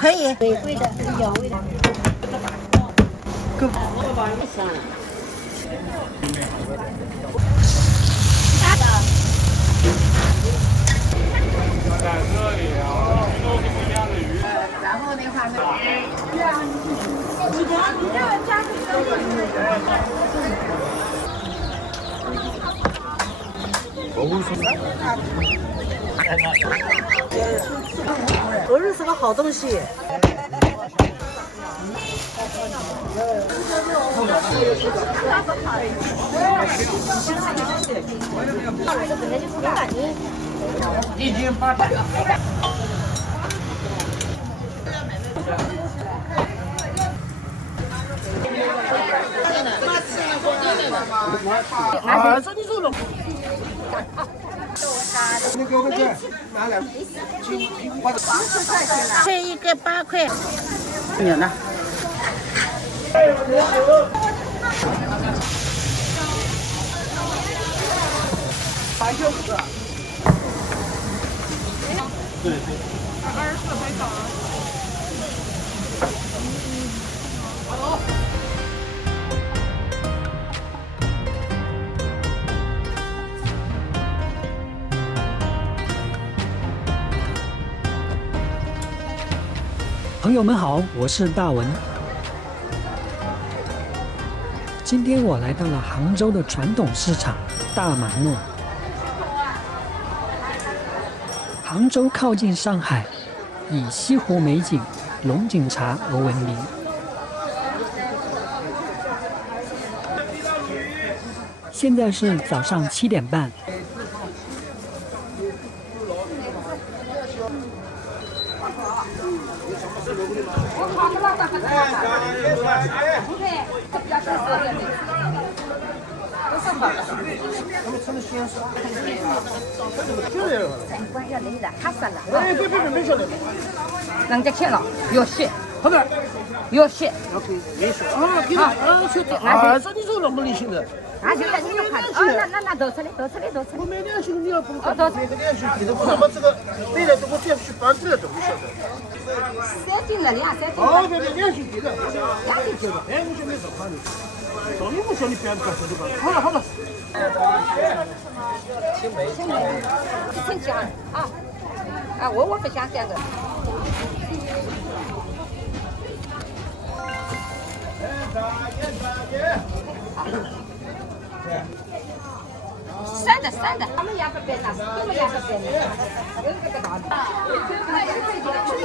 可以。玫瑰的，有味的。够。算了。在这里啊，鱼都是不一样的鱼。然后那话呢？鹅肉是个好东西。1斤800。啊，这你走了。那个拿两这一个8块。有呢。还有5个。对。24杯倒。朋友们好，我是大文。今天我来到了杭州的传统市场大马路。杭州靠近上海，以西湖美景、龙井茶而闻名。现在是早上7点半。没晓得。人家吃了，有血，好的，有血。没事。啊，给他啊，晓得。啊，这你走那么理性的。啊，就在你就看，那倒出来。我没良心，你要不哦，倒没个良心，那么这个对了，我这样去搬这个东西晓得。3斤了呀，3斤。哦，对，良心对的，良心对的。哎，你就没做饭的，找你不说你别干什么吧？好了。青梅，1斤2啊。啊，我不想这样的。散的，他们也不变了，我们也不变了，有这个道理。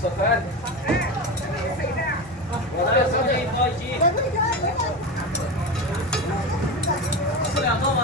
10块。我来3斤1包1斤。4两重吗？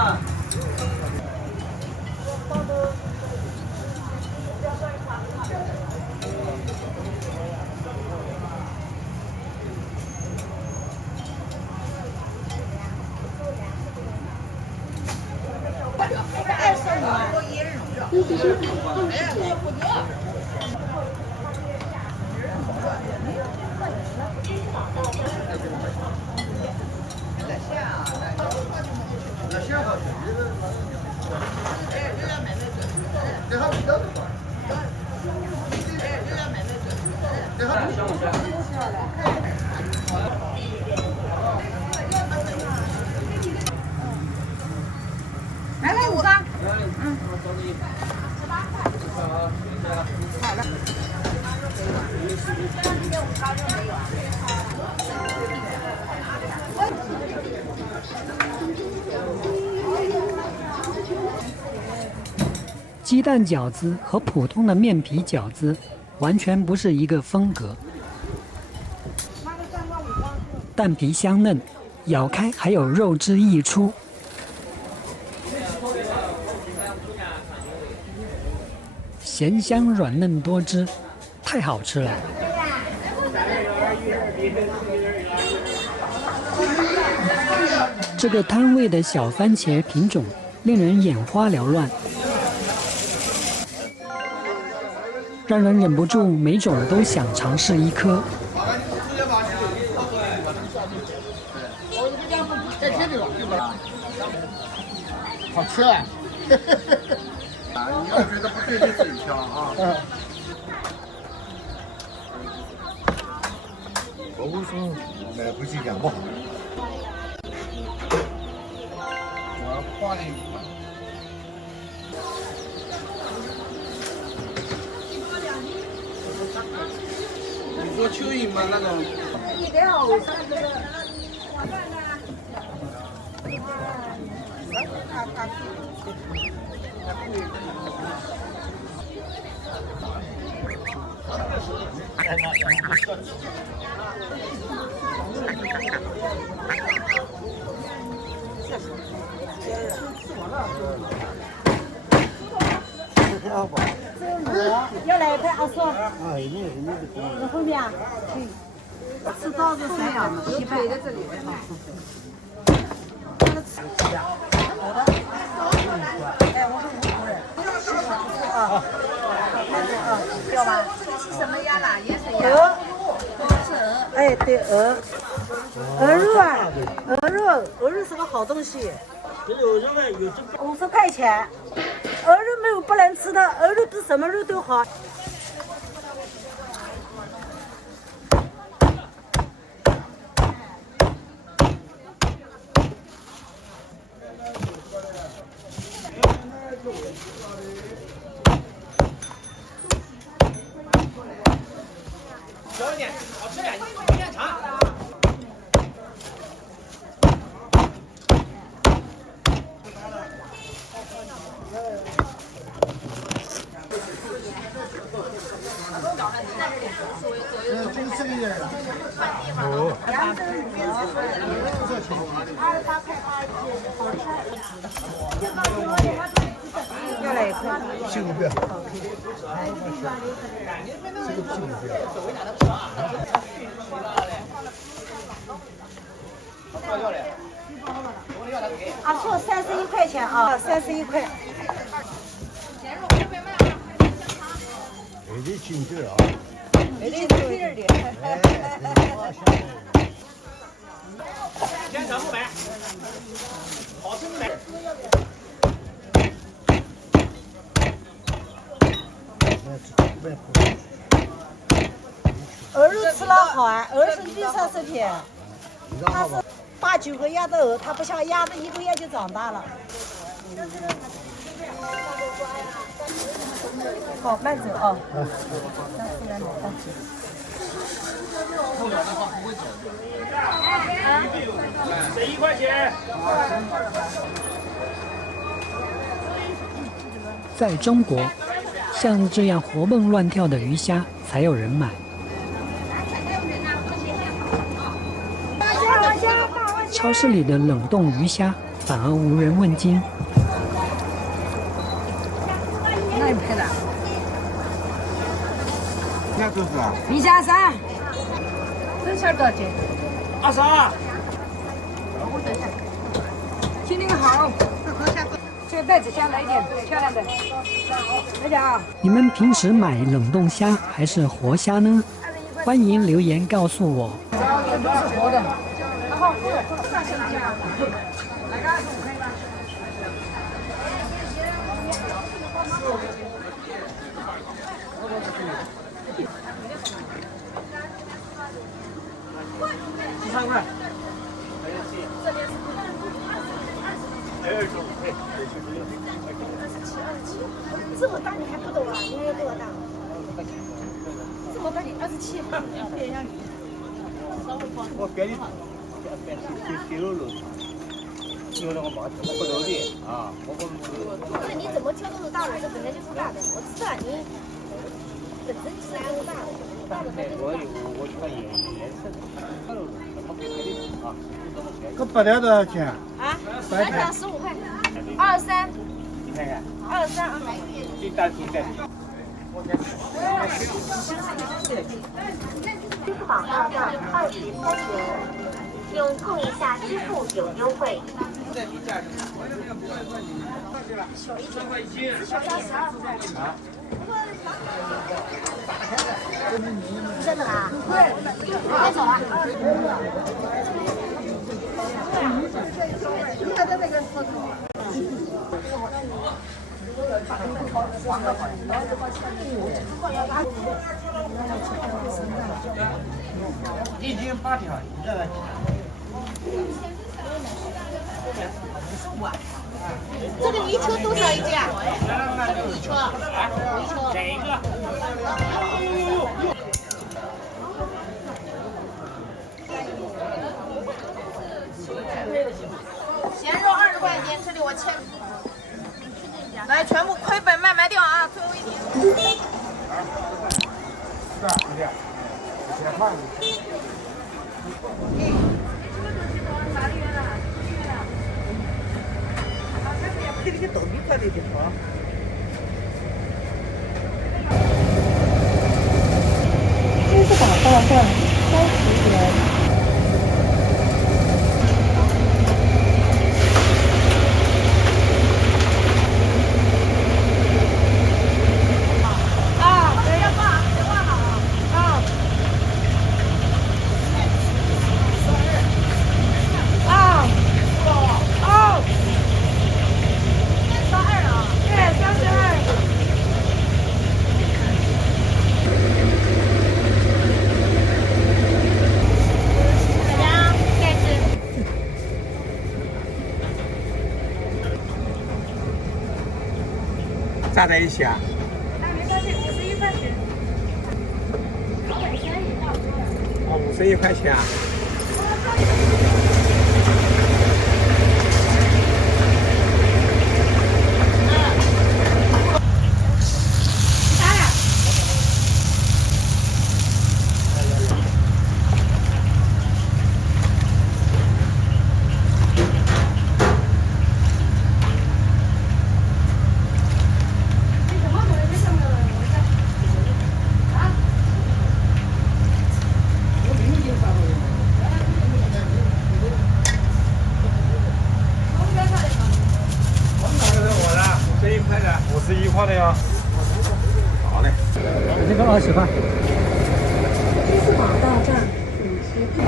来5个。好了。鸡蛋饺子和普通的面皮饺子完全不是一个风格。蛋皮香嫩，咬开还有肉汁溢出。咸香软嫩多汁，太好吃了。这个摊位的小番茄品种令人眼花缭乱，让人忍不住每种都想尝试一颗。好吃啊！你要觉得不对，就自己挑啊。我不说买不起养不好。我要换一个。你说蚯蚓吗？那种。要来一盘2说。那后面啊，吃到是这样的，一半在这里。哎，我是5口人。啊，要吧？这是什么鸭啦？也是鸭。鹅。哎，对，鹅。鹅肉啊，鹅肉是个好东西。50块钱，鹅肉没有不能吃的，鹅肉比什么肉都好。小一点，好吃点，你先尝。要来一颗。屁股变。啊，说31块钱啊，31块。有点紧张啊。有点轻点的。先尝不买，好吃不买。鹅肉吃了好啊，鹅是绿色食品，它是8、9个月的鹅，它不像鸭子1个月就长大了。好，慢走啊。11块钱。在中国，像这样活蹦乱跳的鱼虾才有人买。超市里的冷冻鱼虾反而无人问津。那也拍的。那多少？鱼虾3，这钱多少钱？23。今天好，这个袋子先来一点漂亮的，来点啊。你们平时买冷冻虾还是活虾呢？欢迎留言告诉我。都是活的。然后13块。这么大你还不懂啊？你有多大？这么大你27，点下去。我给你，给肉肉。有那个麻不肉的啊，不是你怎么挑都是大的，这本来就是大的。我知道你本身就是都大的，大的我看颜色，怎么给的啊？这白条多少钱？啊，白条15块，23，你看看23啊。最大的。支付宝到账23元，用碰一下支付有优惠。你在哪啊？对，快走了。你看他那个车子。一斤8条，你这个。这个泥鳅多少一斤啊？这个泥鳅，泥鳅。哪一个？咸肉20块一斤，这里我切。来，全部亏本卖掉啊！最后一天。是啊，这样，5千块。这个豆米块的地方。支付宝到账30元。加在一起啊51块钱。哦，51块钱啊。51块的呀。好嘞，这个20块。支付宝到账51。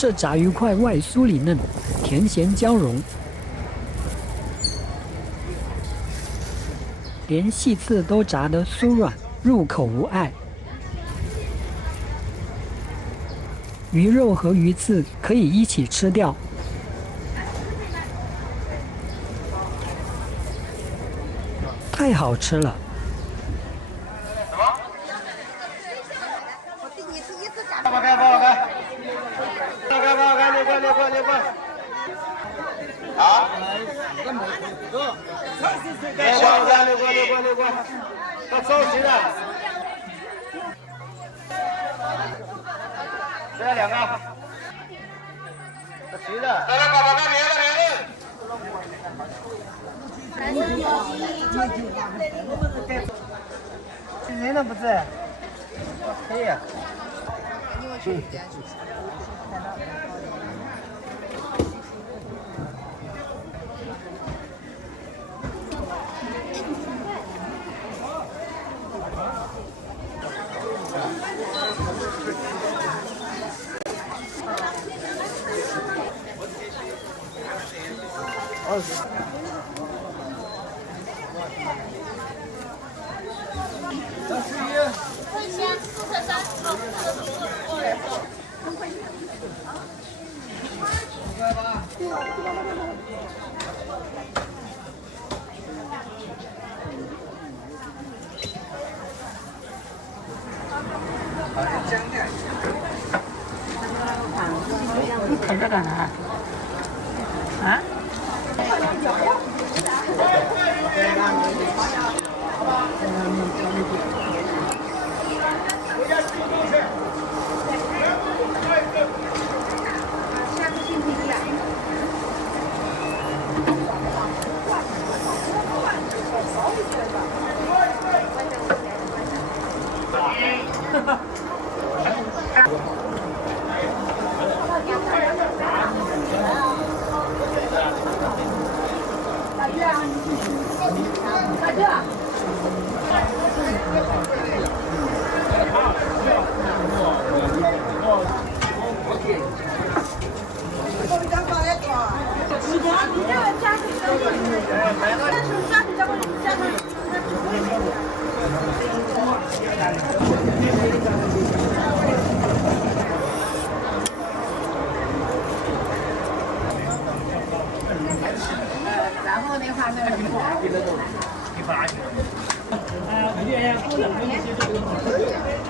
这炸鱼块外酥里嫩，甜咸交融，连细刺都炸得酥软，入口无碍。鱼肉和鱼刺可以一起吃掉。太好吃了！帮我开，帮我开。六块。啊？6块，他着急了。这2个。这谁的？来，宝宝干别的。人都不在。可以。你啃这干啥？啊？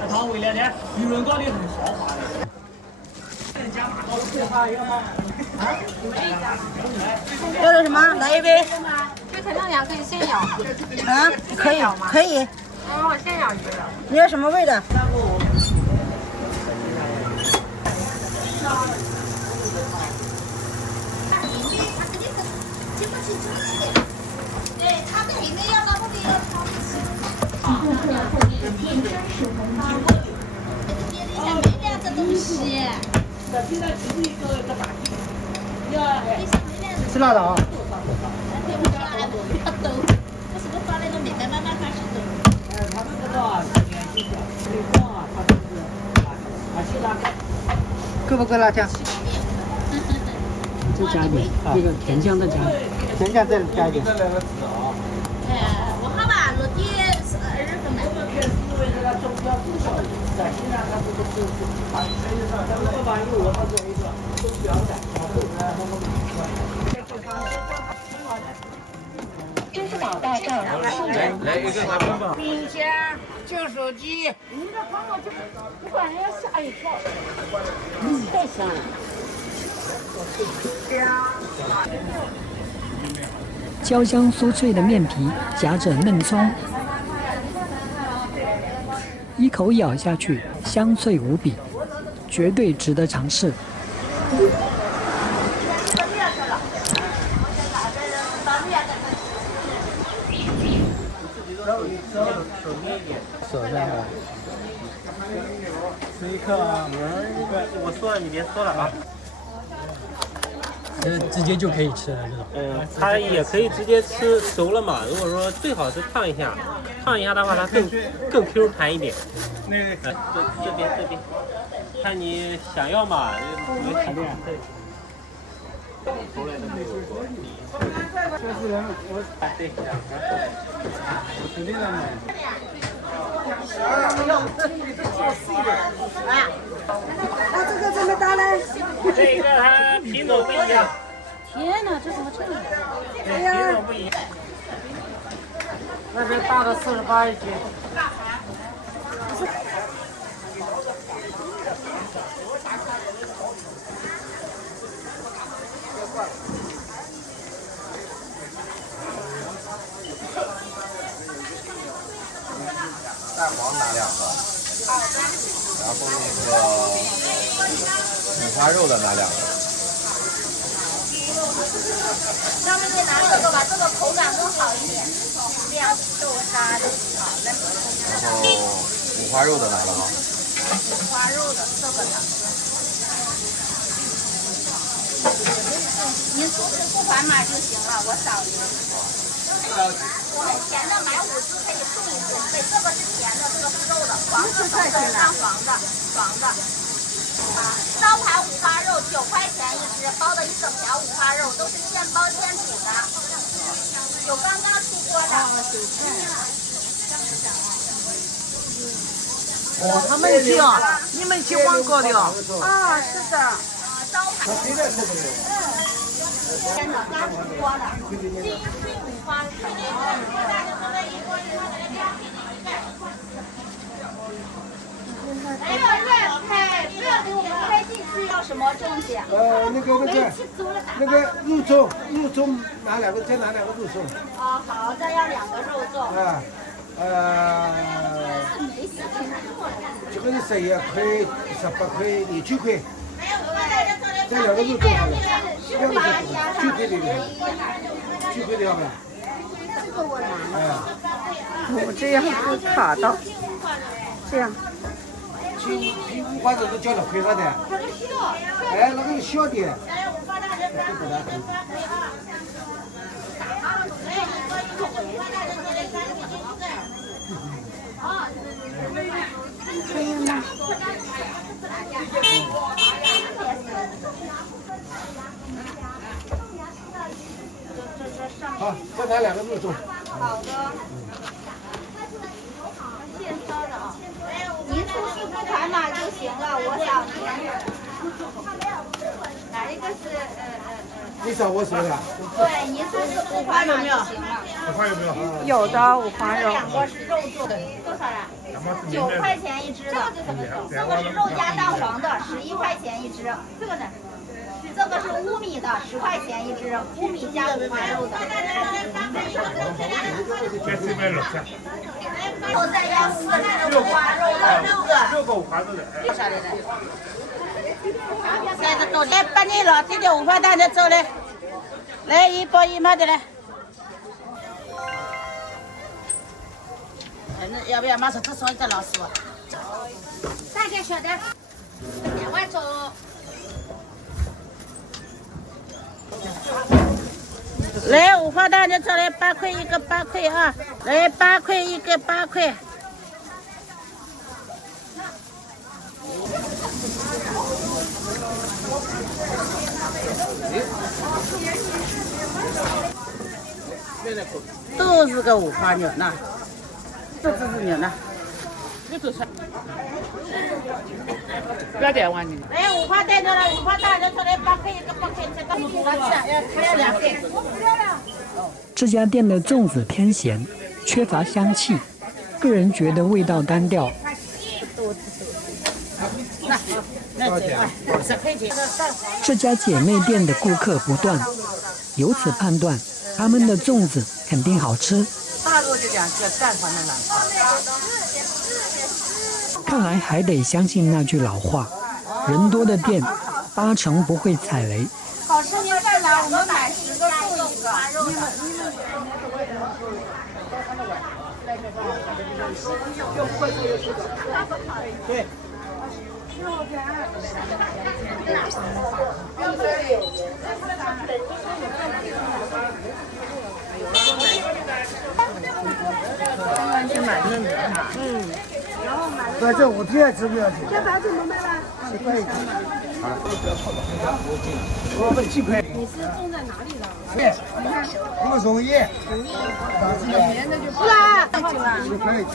汤味的，鱼润搞得很豪华的。要的什么？来一杯。就前两可以现咬。啊，可以，可以。我现咬一个。你要什么味的？吃辣的啊！够不够辣酱？再加一点，那个甜酱再加。甜酱再加一点。我好吧，落地20分满。支付宝到账来一个还分吧。冰箱、净手机。你这朋友就不管人家吓一跳，太香了。焦香酥脆的面皮夹着嫩葱，一口咬下去，香脆无比，绝对值得尝试。手上啊，吃一颗啊，我说了你别说了啊。直接就可以吃了这种。它也可以直接吃熟了嘛。如果说最好是烫一下，烫一下的话它更 Q 弹一点。这边，看你想要嘛，有几个。熟来的没有过。就是人我对。肯定的嘛。那这个怎么打呢？这个它品种不一样。天哪，这怎么这么？哎呀，品种不一样。那边大的48一斤。蛋黄拿2个，然后那个五花肉的拿2个。要不你拿这个吧，这个口感更好一点。这样豆沙的，好嘞。然后五花肉的来了啊。五花肉的这个的。您出示付款码就行了，我扫一个。我们甜的买5只可以送1只，对，这个是甜的，这个是肉的，黄的上黄的，黄的。招牌五花肉9块钱1只，包的一整条五花肉都是现包现煮的，有刚刚出锅的。哦，他们去啊，你们去广告的啊？啊，是的。招牌。天的刚出锅的，金翠五花肉。哎，不要给我们开进去，要什么证件？那个肉粽拿2个，再拿2个肉粽。啊，好，再要2个肉粽。这个是11块、18块、9块。再2个肉粽好了，2个9块的，9块的好了。我这样会卡到，这样。皮五花肉都叫了块了的，哎，那个小的。好，再拿2个肉粽。好的。现烧的啊，您出示付款码就行了，我扫您。哪一个是你扫我手的。对，您出示付款码就行了。5花有没有？有的五花肉。2个是肉粽，多少呀？9块钱1只的，这个是肉夹蛋黄的，11块钱1只。这个呢？这个是乌米的，10块钱1只，乌米加五花肉的。然后再要4个五花肉的6个五花肉的。三十多，来把你老弟的5花蛋的走来，来1包1毛的来。那要不要马上多烧一个老师傅？大件小的，2万走。来5花蛋的走来，8块1个，8块啊！来8块1个，8块。都是个五花肉呢，这只是牛呢。不要点碗你。来5花蛋的了，5花蛋的出来8块1个，8块这个5花蛋要2个。这家店的粽子偏咸，缺乏香气，个人觉得味道单调。这家姐妹店的顾客不断，由此判断，他们的粽子肯定好吃。大肉就2个，蛋黄的2个。看来还得相信那句老话，人多的店8成不会踩雷。好吃您再来，我们买10个送1个。对。刚刚去买嫩的。反正我这样吃不了。这白怎么卖了？10块1斤。我们7块。你是种在哪里的？这个松叶。不来。10块1斤。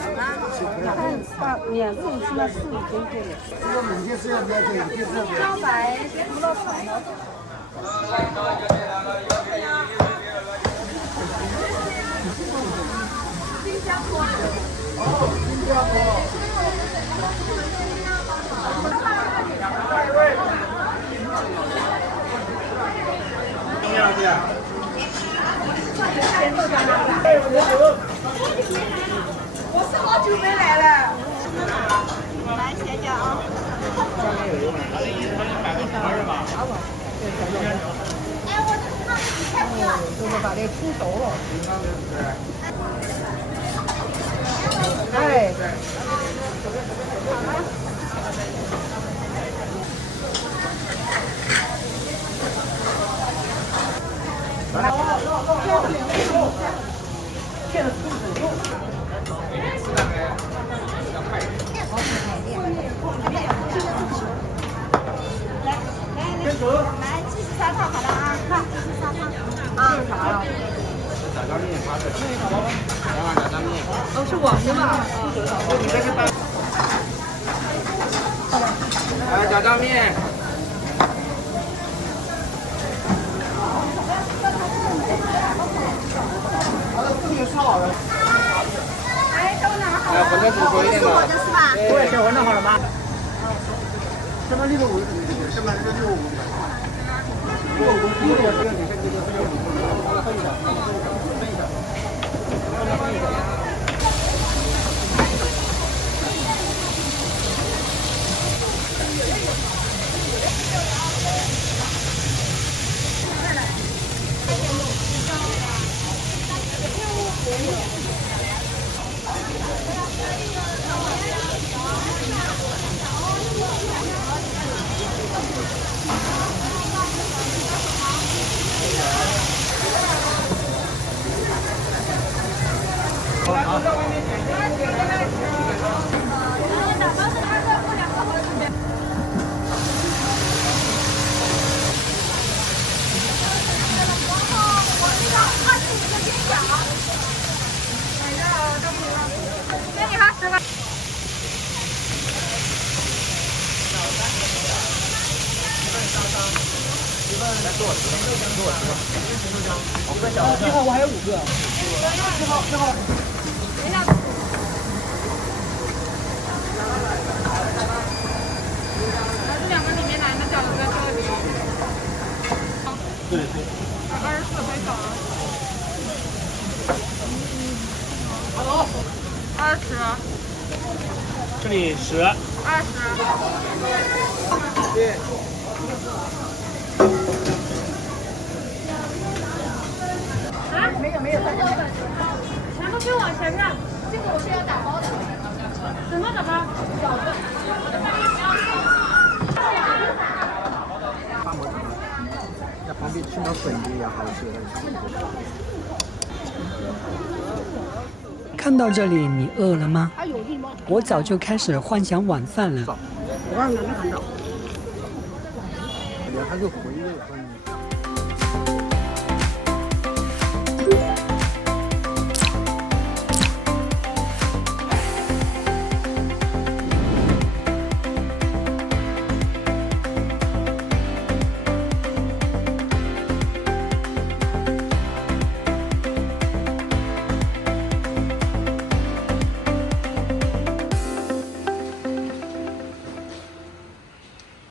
把免费吃了4、5斤对了。这个明天是要不要给？招白胡萝卜。新加坡。新加坡。我是好久没来了。来，谢谢啊。就是把这煮熟了。哎。来，鸡翅3套好了啊，看鸡翅3套啊。这是啥呀？炸酱面，2碗炸酱面。哦，是我的吧？来炸酱面。哎，馄饨煮熟一点的。我的是吧？我也是馄饨好了吗？什么6.5的？什么6.5的？6.5的，1号我还有5个。这2个里面哪个饺子在这里？对。24可以找。20。这里10。20。对。没有，全部给我前面，这个我是要打包的。什么打包？饺子。在旁边吃点粉的也好吃。看到这里，你饿了吗？我早就开始幻想晚饭了。我刚才没看到。还是回味。